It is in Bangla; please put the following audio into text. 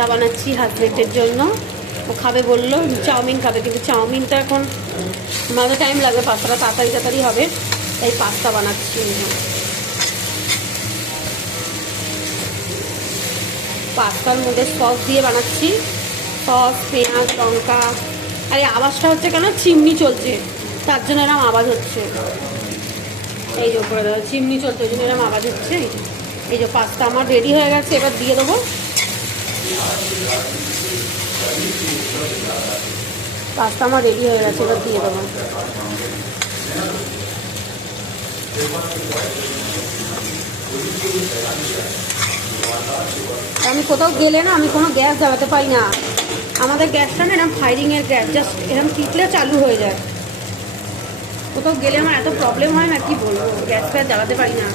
পাস্তা বানাচ্ছি হাজবেন্ডের জন্য। ও খাবে বললো, চাউমিন খাবে, কিন্তু চাউমিনটা এখন আমাদের টাইম লাগবে, পাস্তাটা তাড়াতাড়ি হবে, তাই পাস্তা বানাচ্ছি। পাস্তার মধ্যে সস দিয়ে বানাচ্ছি, সস, পেঁয়াজ, লঙ্কা। আর এই আওয়াজটা হচ্ছে কেন, চিমনি চলছে তার জন্য এরকম আওয়াজ হচ্ছে। এই যে উপরে দাদা চিমনি চলছে, ওই জন্য এরকম আওয়াজ হচ্ছে। এই যে পাস্তা আমার রেডি হয়ে গেছে, এবার দিয়ে দেবো। পাস্তা আমার রেডি হয়ে গেছে, এবার দিয়ে দেবো। আমি কোথাও গেলে না, আমি কোনো গ্যাস জ্বালাতে পারি না। আমাদের গ্যাসটা না এরকম ফায়ারিংয়ের গ্যাস, জাস্ট এরকম টিপলে চালু হয়ে যায়। কোথাও গেলে আমার এত প্রবলেম হয় না, কি বলবো, গ্যাস ফ্যাস জ্বালাতে পারি না।